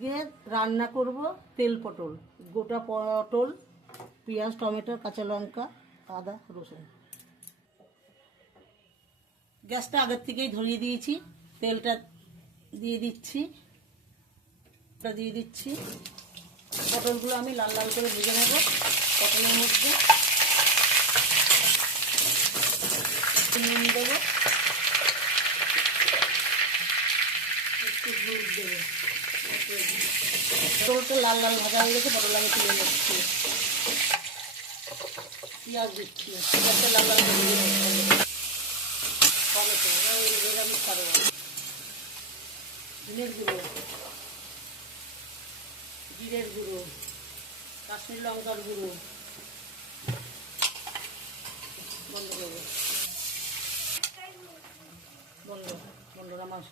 আজকে রান্না করব তেল পটল, গোটা পটল, পেঁয়াজ, টমেটো, কাঁচা লঙ্কা, আদা, রসুন। গ্যাসটা আগের থেকেই ধরিয়ে দিয়েছি। তেলটা দিয়ে দিচ্ছি, পটলগুলো আমি লাল লাল করে ভেজে নেব। পটলের মধ্যে নুন দেবো, একটু হলুদ দেবো। পটলটা লাল লাল ভাজা হয়ে গেছে, পটল আমি তুলে নিচ্ছি। পেঁয়াজ দিচ্ছি, পেঁয়াজটা লাল লাল করে নিরামিষ খাবো। ধনের গুঁড়ো, জিরের গুঁড়ো, কাশ্মীর লঙ্কার গুঁড়ো, বন্ধ করবো। বন্ধ বন্ধরা মাংস